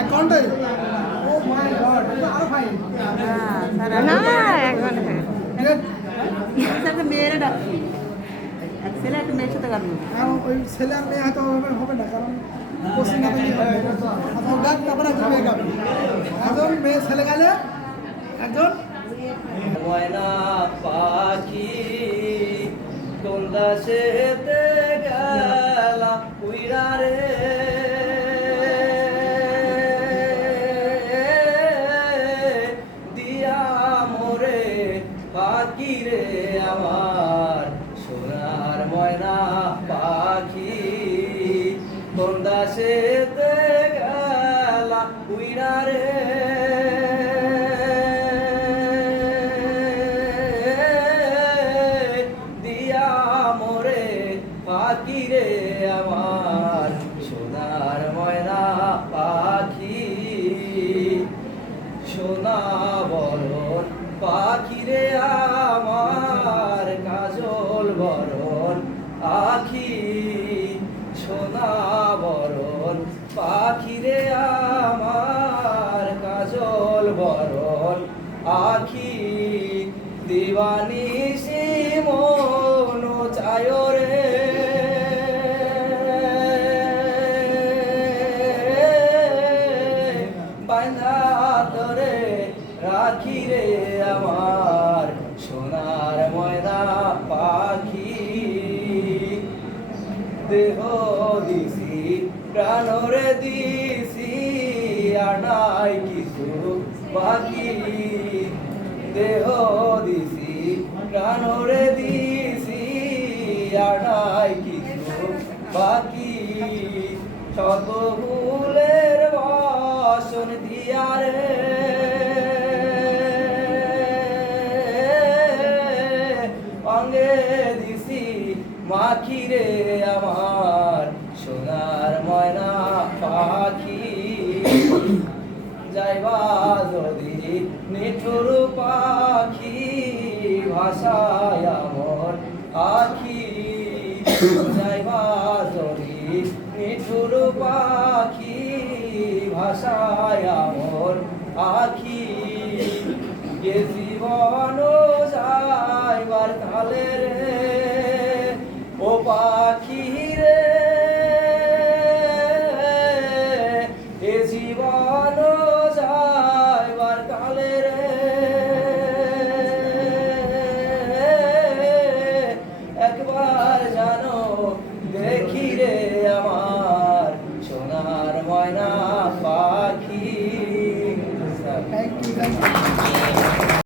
এক ঘন্টায়? ও মাই গড, আরো ফাইন। না এখন মেয়েরা ডাকছি, এক ছেলে একটা মেয়ের সাথে কাটবো। আর ওই ছেলে আর মেয়ে হয়তো হবে না, কারণ কোচিং না দিলে হবে গাছ, তারপরে একজন মেয়ে গাবে, একজন মেয়ে ছেলে গেলে একজন। ময়না পাখি কোন দেশেতে গেলা উইরা রে, দিয়া মোরে পাখি রে আমার সোনার ময়না পাখি কোন দেশেতে গেলা উইরা রে, পাখি রে আমার সোনার ময়না পাখি, সোনা বরণ পাখি রে আমার কাজল বরণ আখি, সোনা বরণ পাখি রে আমার কাজল বরণ আখি, দিবানিশি মন চায় রে, বাঁধা ধরে রাখি রে আমার সোনার ময়না পাখি, দেহ দিছি প্রাণরে দিছি আর নাই কিছু বাকি, দেহ দিছি প্রাণরে দিছি আর নাই কিছু বাকি, শত ফুলের বাসন দিয়া রে, অঙ্গে দিছি মাখি রে আমার সোনার ময়না পাখি, যাইবা যদি নিঠুর পাখি ভাষায় আমার আখি, যাইবা যদি নিঠুর পাখি ভাষায় আমার আখি, কে জীবন যাইবার কালে রে ও পাখি রে, এ জীবন যাইবার কালে রে, একবার জানো দেখি রে আমার সোনার ময়না পাখি। Thank you.